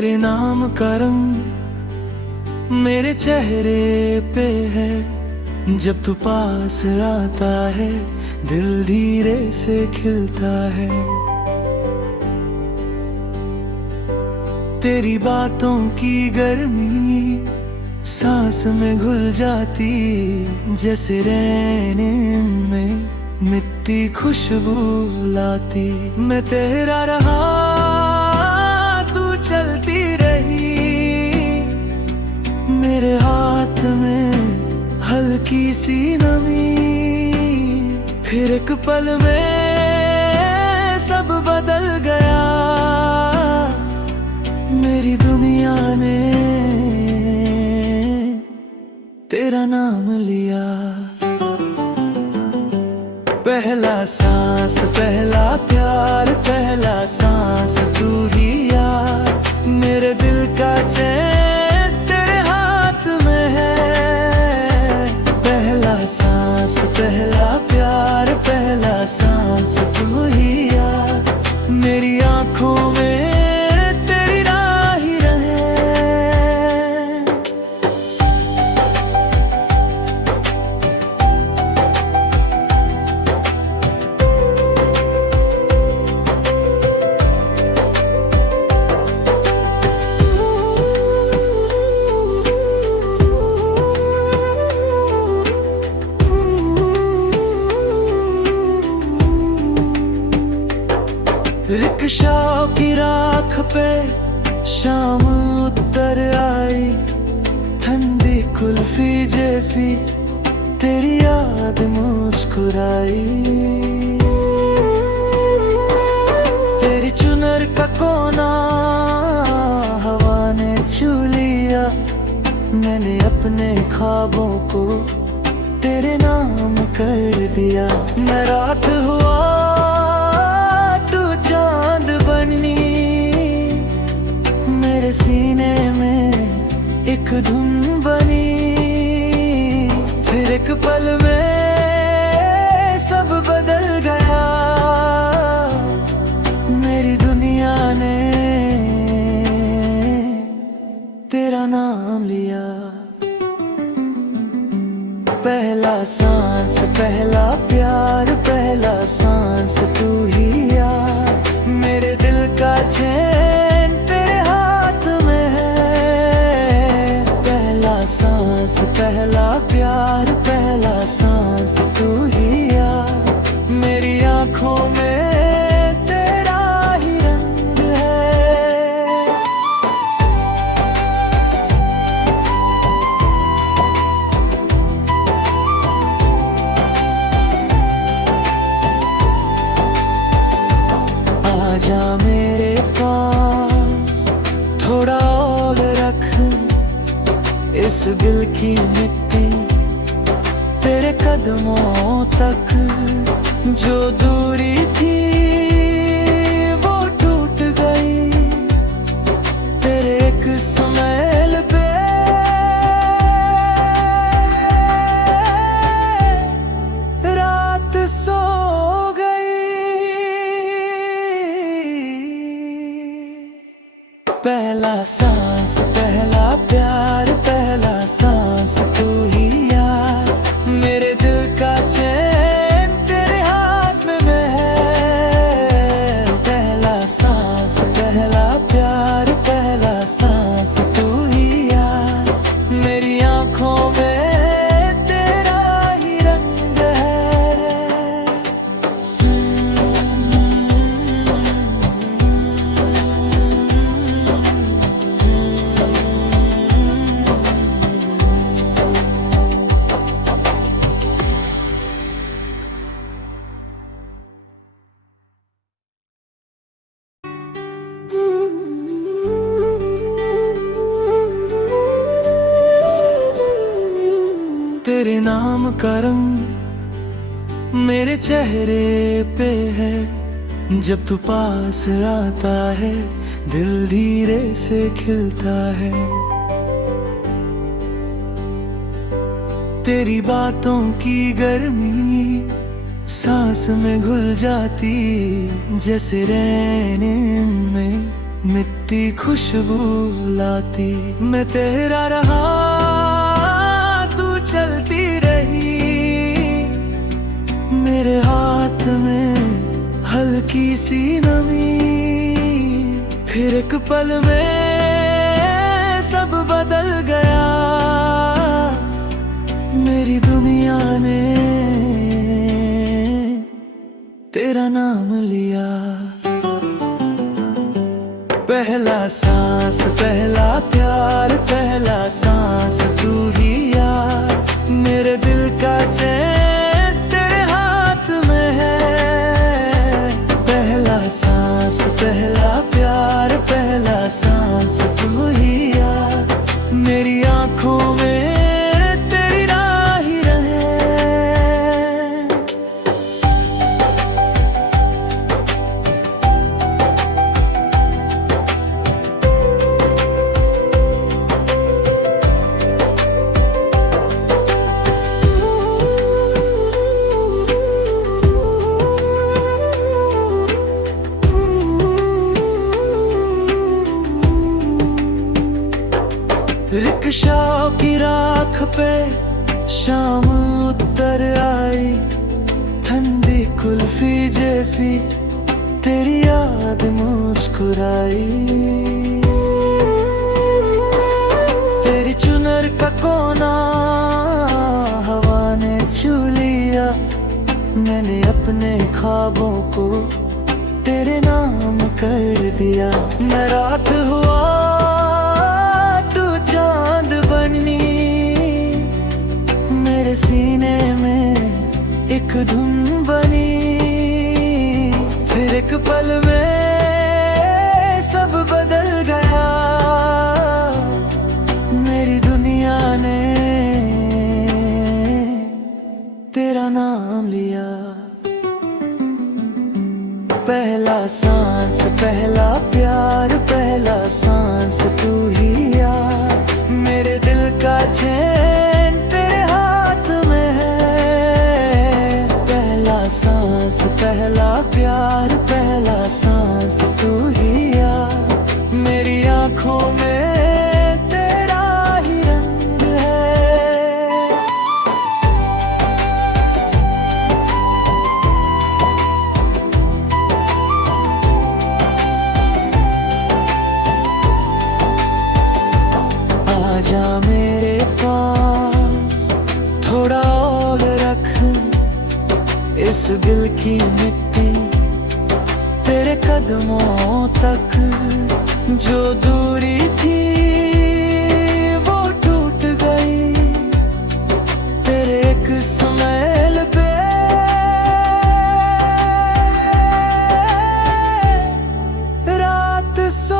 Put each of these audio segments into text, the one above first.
तेरे नाम का रंग मेरे चेहरे पे है। जब तू पास आता है दिल धीरे से खिलता है। तेरी बातों की गर्मी सांस में घुल जाती, जैसे रहने में मिट्टी खुशबू लाती। मैं तेरा रहा तू चलती रही, मेरे हाथ में हल्की सी नमी। फिर एक पल में सब बदल गया, मेरी दुनिया ने तेरा नाम लिया। पहला सांस पहला प्यार, पहला सांस तू ही यार। मेरे दिल का चैन तेरे हाथ में है। पहला सांस पहला प्यार, पहला सांस तू ही यार। मेरी आंखों में तेरी राह ही रहे। रिक्शा की राख पे शाम उतर आई, ठंडी कुल्फी जैसी तेरी याद मुस्कुराई। तेरी चुनर का कोना हवा ने छू लिया, मैंने अपने ख्वाबों को तेरे नाम कर दिया। मैं रात हुआ चांद बनी, मेरे सीने में एक धुन बनी। फिर एक पल में सब बदल गया, मेरी दुनिया ने तेरा नाम लिया। पहला सांस पहला प्यार, पहला सांस तू ही यार। मेरे दिल का चैन तेरे हाथ में है। पहला सांस पहला प्यार, पहला सांस तू ही यार। मेरी आंखों में तेरा ही रंग है। आजा मेरे पास थोड़ा और रख, इस दिल की मिट्टी तेरे कदमों तक। जो दूरी थी वो टूट गई, तेरे एक स्माइल पे रात सो पहला सांस पहला प्यार, पहला सांस तू ही यार। मेरे दिल का चैन तेरे हाथ में है। पहला सांस पहला प्यार, पहला सांस तू ही यार। मेरी आंखों में तेरा ही रंग है। तेरे नाम का रंग मेरे चेहरे पे है। जब तू पास आता है दिल धीरे से खिलता है। तेरी बातों की गर्मी सांस में घुल जाती, जैसे रहने में मिट्टी खुशबू लाती। मैं तेरा रहा, तू चलती रही, मेरे हाथ में हल्की सी नमी। फिर एक पल में सब बदल गया, मेरी दुनिया ने तेरा नाम लिया। पहला सांस पहला प्यार, पहला सांस तू ही यार, मेरे दिल का चैन तेरे हाथ में है। पहला सांस पहला प्यार, पहला सांस तू ही यार, मेरी आंखों में तेरी राह ही रहे। रिक्शा की राख पे शाम उतर आई, ठंडी कुल्फी जैसी तेरी याद मुस्कुराई। तेरी चुनर का कोना हवा ने छू लिया, मैंने अपने ख्वाबों को तेरे नाम कर दिया। मैं रात हुआ चांद बनी, मेरे सीने में एक धुन बनी। फिर एक पल में सब बदल गया, मेरी दुनिया ने तेरा नाम लिया। पहला सांस पहला प्यार, पहला सांस तू ही यार, मेरे दिल का चैन तेरे हाथ में है। पहला सांस पहला प्यार, पहला सांस तू ही यार, मेरी आंखों में तेरा ही रंग है। आजा मेरे पास, थोड़ा और रख इस दिल की मिट्टी, तेरे कदमों तक जो दूरी थी वो टूट गई। तेरे एक स्माइल पे रात सो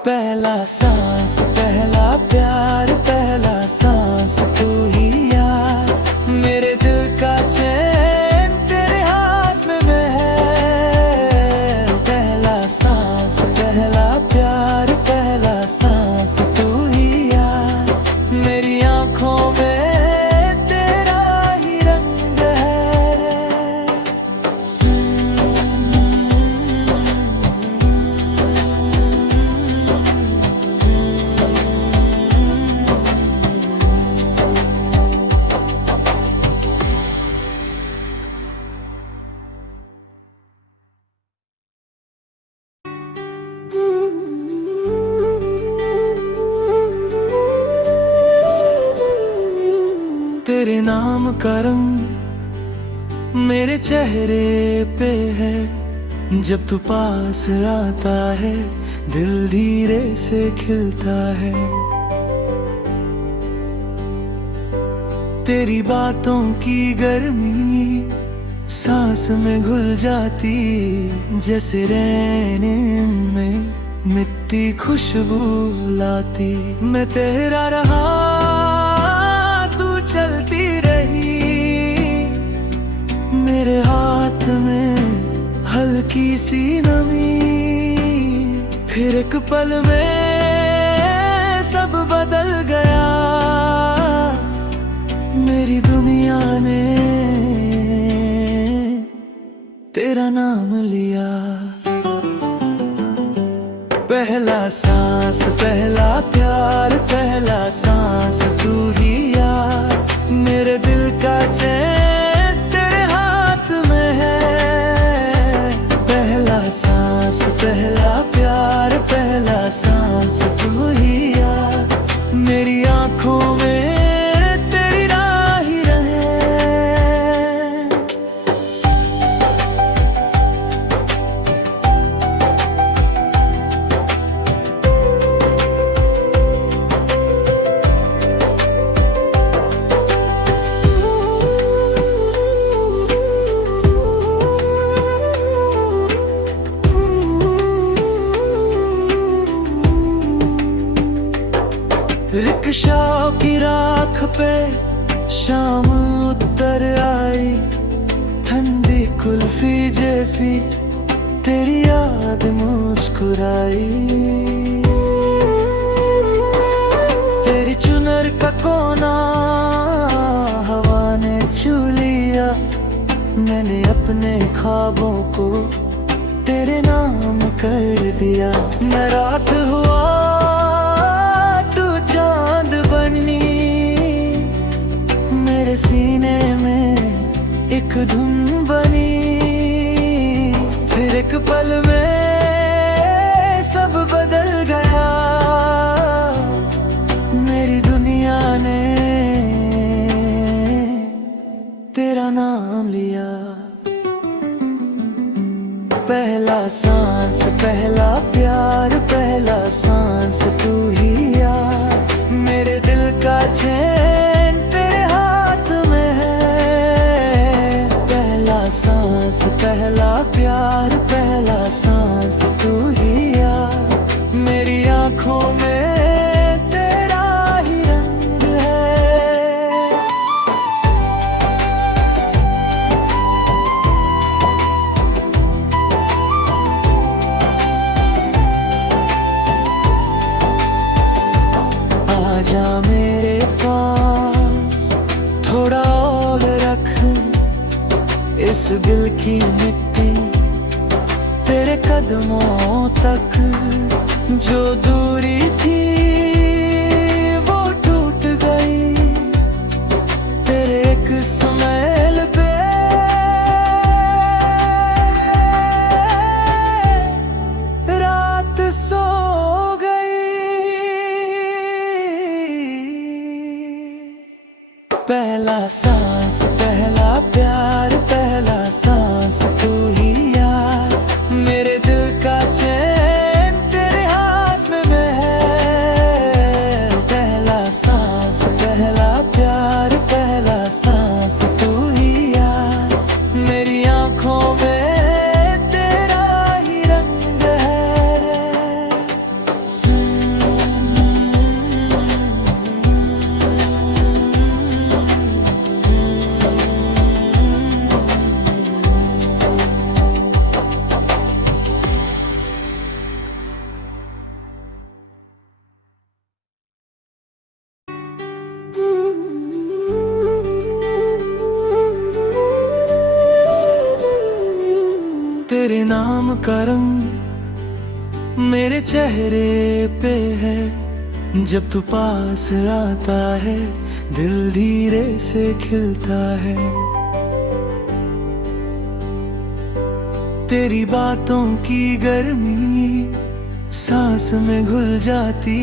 पहला सांस पहला प्यार, पहला सांस तू ही यार, मेरे दिल का चैन तेरे हाथ में है। पहला सांस पहला प्यार, पहला सांस तू ही यार, मेरी आंखों में तेरा ही रंग है। तेरे नाम का रंग मेरे चेहरे पे है, जब तू पास आता है दिल धीरे से खिलता है। तेरी बातों की गर्मी सांस में घुल जाती, जैसे रहने में मिट्टी खुशबू लाती। मैं तेरा रहा, तू चलती रही, मेरे हाथ में हल्की सी नमी। फिर एक पल में सब बदल गया, मेरी दुनिया ने मेरी आंखों में तेरी राह ही रहे। रिक्शा की राख पे शाम उतर आई, ठंडी कुल्फी जैसी तेरी याद मुस्कुराई। तेरी चुनर का कोना हवा ने छू लिया, मैंने अपने ख्वाबों को तेरे नाम कर दिया। मैं रात हुआ चांद बनी, मेरे सीने में एक धुन बनी। फिर एक पल में सब बदल गया, मेरी दुनिया ने तेरा नाम लिया। पहला सांस पहला प्यार, पहला सांस तू ही यार। मेरे दिल का चैन तेरे हाथ में है। पहला सांस पहला प्यार, पहला सांस तू ही यार। मेरी आंखों में तेरा ही रंग है। आजा मेरे पास थोड़ा और रख, इस दिल की मिट्टी तेरे कदमों तक। जो दूरी थी वो टूट गई तेरे एक स्माइल पे। रात सो पहला सांस पहला प्यार, पहला सांस तू ही यार। मेरे दिल का चैन तेरे हाथ में है। पहला सांस पहला प्यार, पहला सांस तू ही यार। मेरी आंखों में तेरा ही रंग है। तेरे नाम का रंग मेरे चेहरे पे है। जब तू पास आता है दिल धीरे से खिलता है। तेरी बातों की गर्मी सांस में घुल जाती,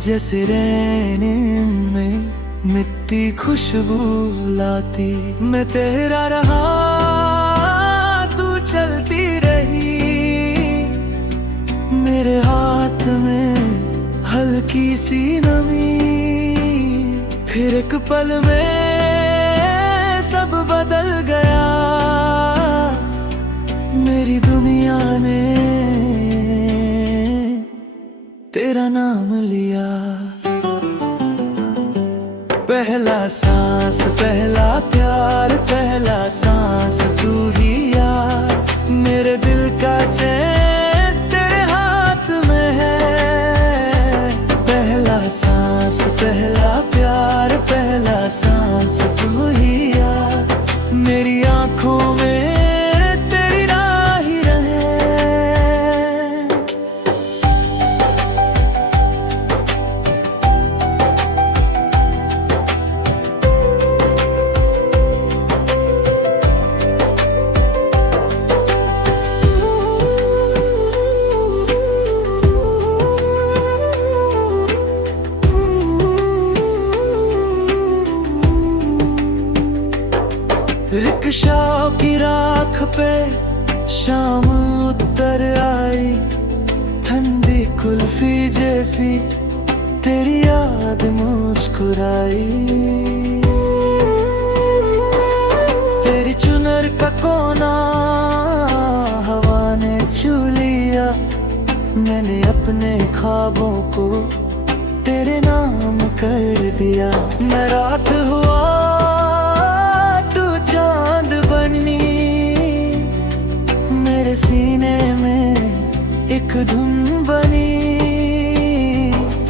जैसे रहने में मिट्टी खुशबू लाती। मैं तेरा रहा तू चलती रही, मेरे हाथ में हल्की सी नमी। फिर एक पल में सब बदल गया, मेरी दुनिया ने तेरा नाम लिया। पहला सांस पहला प्यार, पहला सांस तू ही यार। मेरे दिल का चैन तेरे हाथ में है। पहला सांस पहला प्यार, पहला सांस तू ही यार। मेरी आंखों में तेरी राह ही रहे। रिक्शा की राख पे शाम उतर आई, ठंडी कुल्फी जैसी तेरी याद मुस्कुराई। तेरी चुनर का कोना हवा ने छू लिया, मैंने अपने ख्वाबों को तेरे नाम कर दिया। मैं रात हुआ तू चांद बनी, मेरे सीने में एक धुन बनी।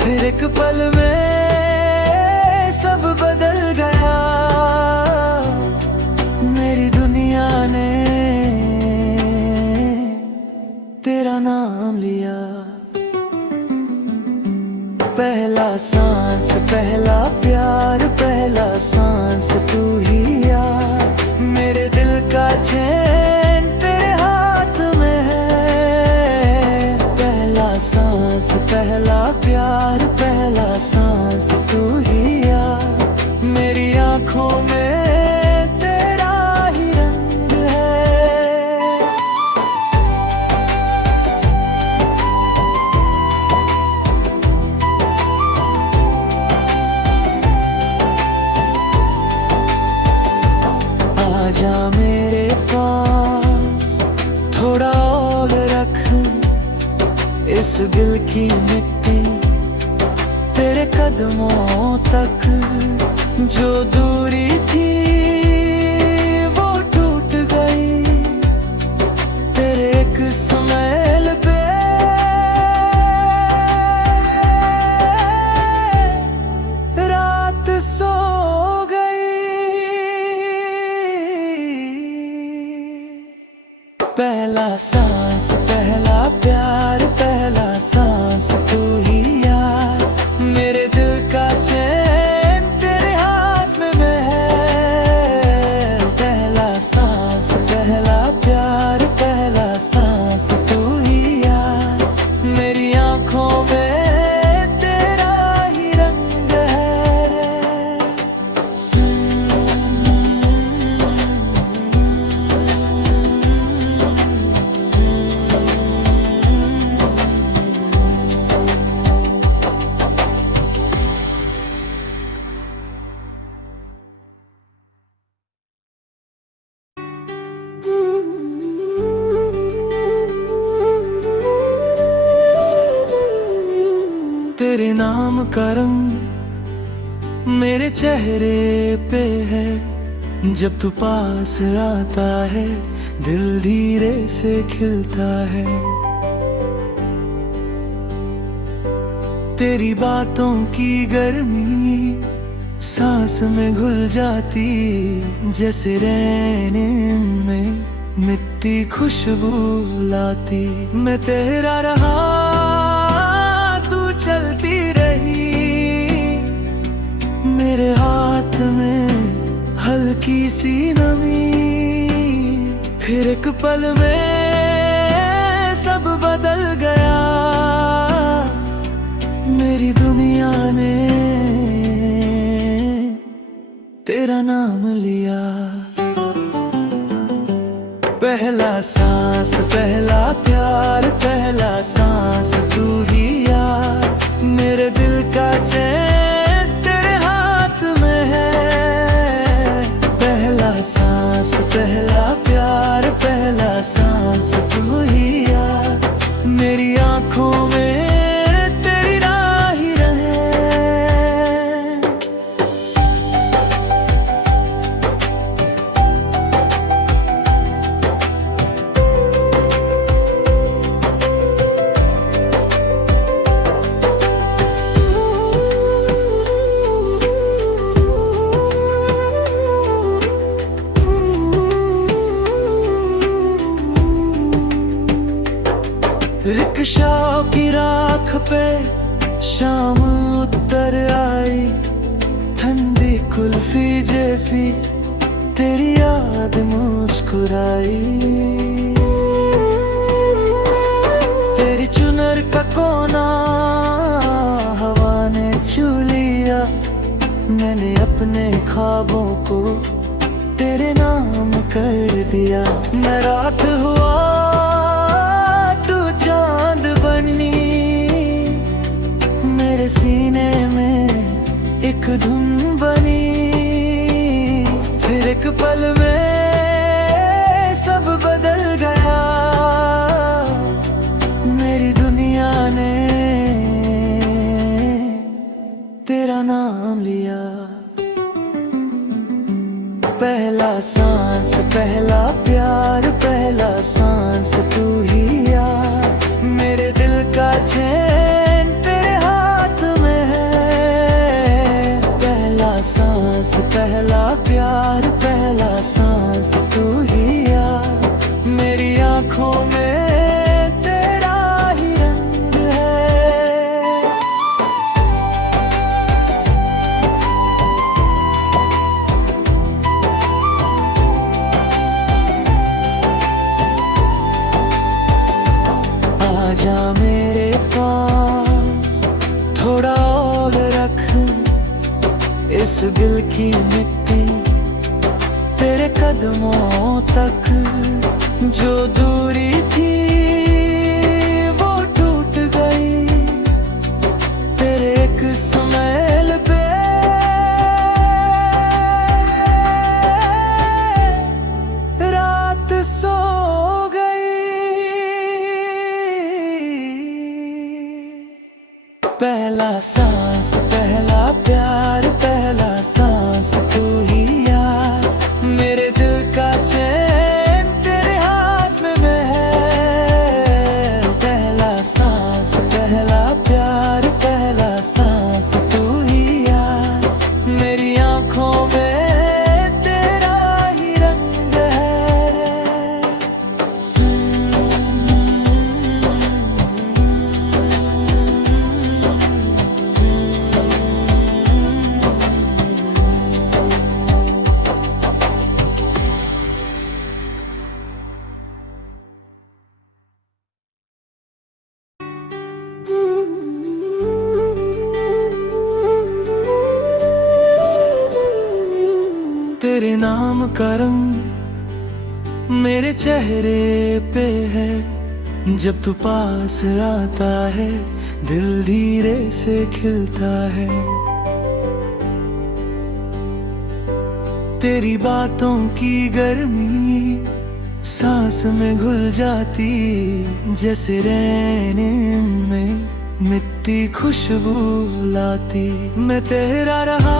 फिर एक पल में सब बदल गया, मेरी दुनिया ने तेरा नाम लिया। पहला सांस पहला प्यार, पहला सांस तू ही यार। मेरे दिल का चैन तेरे हाथ में है। पहला सांस पहला प्यार, पहला सांस तू ही यार। मेरी आँखों में तेरा ही रंग है। आजा मेरे पास थोड़ा और रख, इस दिल की मिट्टी तेरे कदमों तक। जो दूरी थी वो टूट गई तेरे एक स्माइल पे। रात सो पहला सांस पहला प्यार, पहला सांस तू ही यार। मेरे दिल का चैन तेरे हाथ में है। पहला सांस पहला प्यार, पहला सांस तू ही यार। मेरी आँखों में तेरा ही रंग है। तेरे नाम का रंग मेरे चेहरे पे है। जब तू पास आता है दिल धीरे से खिलता है। तेरी बातों की गर्मी सांस में घुल जाती, जैसे रहने में मिट्टी खुशबू लाती। मैं तेरा रहा तू चलती रही, मेरे हाथ में हल्की सी नमी। फिर एक पल में सब बदल गया, मेरी दुनिया ने तेरा नाम लिया। पहला सांस पहला प्यार, पहला सांस तू ही यार। मेरे दिल का चैन तेरे हाथ में है। पहला सांस पहला प्यार, पहला सांस तू ही यार। मेरी आँखों में तेरी राह रहे। रिक्शा की राख पे शाम उतर आई, ठंडी कुल्फी जैसी तेरी याद मुस्कुराई। तेरी चुनर का कोना हवा ने छू लिया, मैंने अपने ख्वाबों को तेरे नाम कर दिया। मैं रात हुआ तू चांद बनी, मेरे सीने में एक धुन बनी। फिर एक पल में सब बदल गया, मेरी दुनिया ने तेरा नाम लिया। पहला सांस पहला प्यार, पहला सांस तू ही यार। मेरे दिल का चैन तेरे हाथ में है। पहला सांस पहला प्यार, पहला सांस तू ही यार। मेरी आँखों में तेरा ही रंग है। आजा मेरे पास थोड़ा और रख इस दिल की मिट्टी, तेरे कदमों तक जो दूरी थी वो टूट गई। तेरे एक स्मेल पे रात सो गई। पहला सांस पहला प्यार, पहला सांस तू ही यार। मेरे दिल का चैन तेरे हाथ में है। पहला सांस पहला प्यार, पहला सांस तू ही यार। मेरी आँखों में तेरा ही रंग है। तेरे नाम का रंग मेरे चेहरे पे है। जब तू पास आता है दिल धीरे से खिलता है। तेरी बातों की गर्मी सांस में घुल जाती, जैसे रहने में मिट्टी खुशबू लाती। मैं तेरा रहा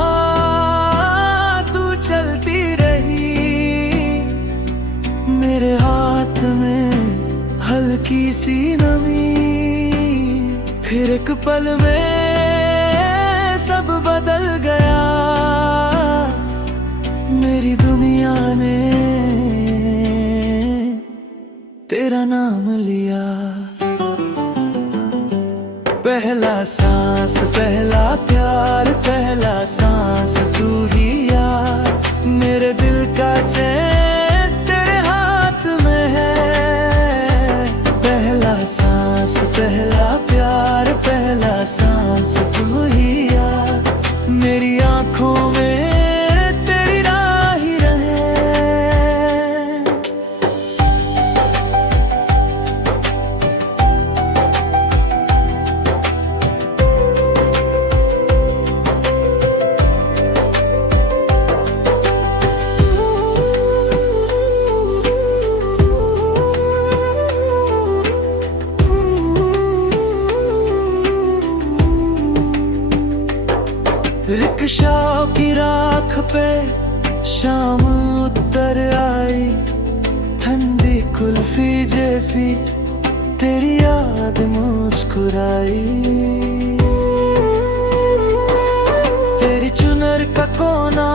तू चलती रही, मेरे हाथ में हल्की सी नमी। फिर एक पल में सब बदल गया, मेरी दुनिया ने तेरा नाम लिया। पहला सांस पहला प्यार, पहला सांस तू ही यार। मेरे दिल का चैन तेरे हाथ में है। पहला सांस पहला प्यार, पहला सांस तू ही यार। मेरी आँखों में तेरी राह ही रहे। रिक्शा की राख पे शाम उतर आई, ठंडी कुल्फी जैसी तेरी याद मुस्कुराई। तेरी चुनर का कोना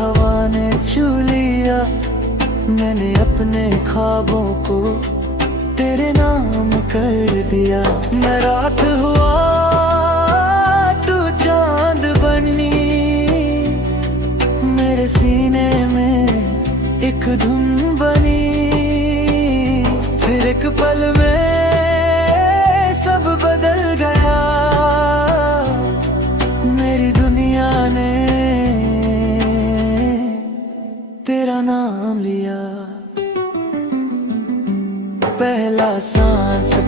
हवा ने छू लिया, मैंने अपने ख्वाबों को तेरे नाम कर दिया। मैं रात हुआ चांद बनी, मेरे सीने में एक धुन बनी। फिर एक पल में सब बदल गया, मेरी दुनिया ने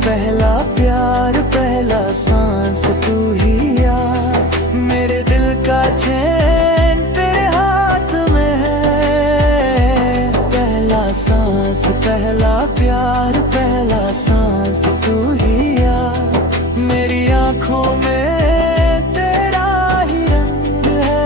पहला प्यार पहला सांस तू ही यार, मेरे दिल का चैन तेरे हाथ में है। पहला सांस पहला प्यार पहला सांस तू ही यार, मेरी आंखों में तेरा ही रंग है।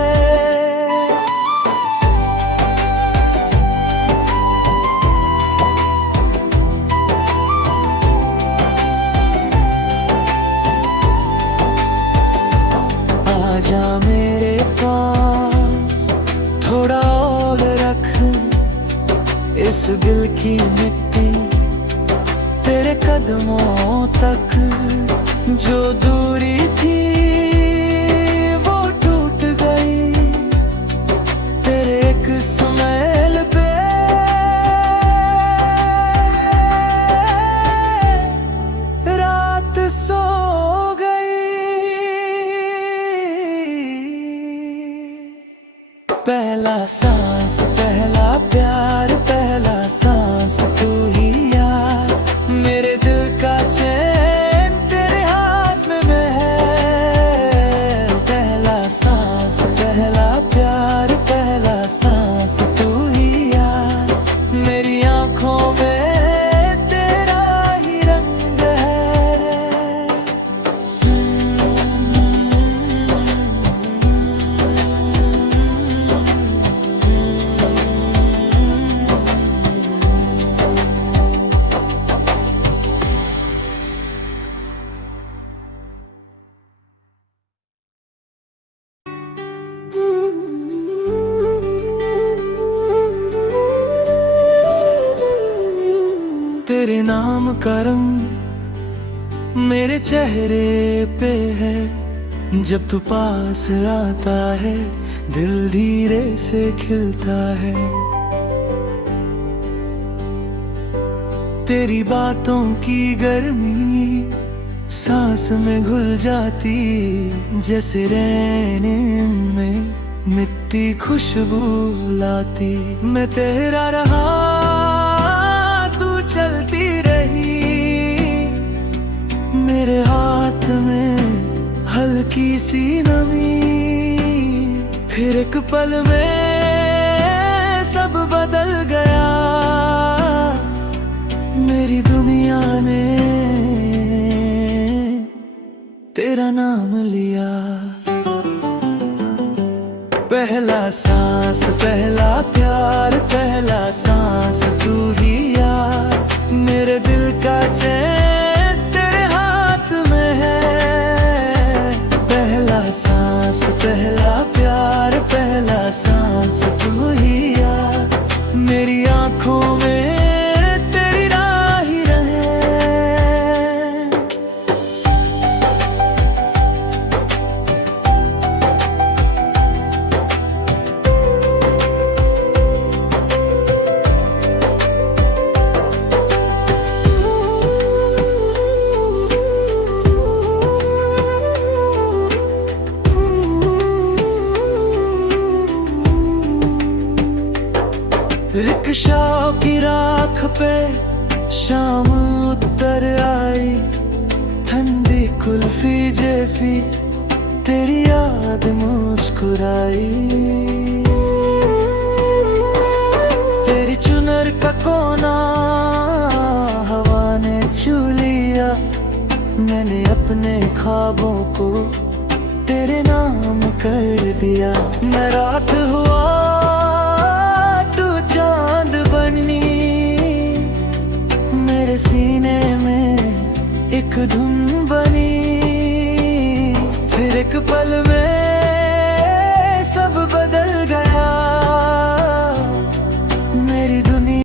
आजा मेरे पास थोड़ा और रख इस दिल की मिट्टी, तेरे कदमों तक जो दूरी थी वो टूट गई, तेरे एक स्माइल पे रात सो गई। पहला सांस पहला प्यार पहला सांस तू ही यार, मेरे दिल का चैन तेरे हाथ में है। पहला सांस पहला प्यार पहला सांस तू ही यार, मेरी आंखों में तेरा ही रंग है। तेरे नाम का रंग मेरे चेहरे पे है, जब तू पास आता है दिल धीरे से खिलता है। तेरी बातों की गर्मी सांस में घुल जाती, जैसे रहने में मिट्टी खुशबू लाती। मैं तेरा रहा तू चलती रही, मेरे हाथ में हल्की सी नमी, फिर एक पल में सब बदल गया, मेरी दुनिया ने तेरा नाम लिया। पहला सांस पहला प्यार पहला सांस तू ही यार, मेरे दिल का चैन तेरे हाथ में है। पहला सांस पहला प्यार पहला सांस तू ही यार, मेरी आंखों में तेरी राह ही रहे। रिक्शा की राख पे शाम उतर आई, ठंडी कुल्फी जैसी तेरी याद मुस्कुराई। तेरी चुनर का कोना हवा ने छू लिया, मैंने अपने ख्वाबों को तेरे नाम कर दिया। मैं रात हुआ चांद बनी, मेरे सीने में एक धुन बनी, फिर एक पल में सब बदल गया, मेरी दुनिया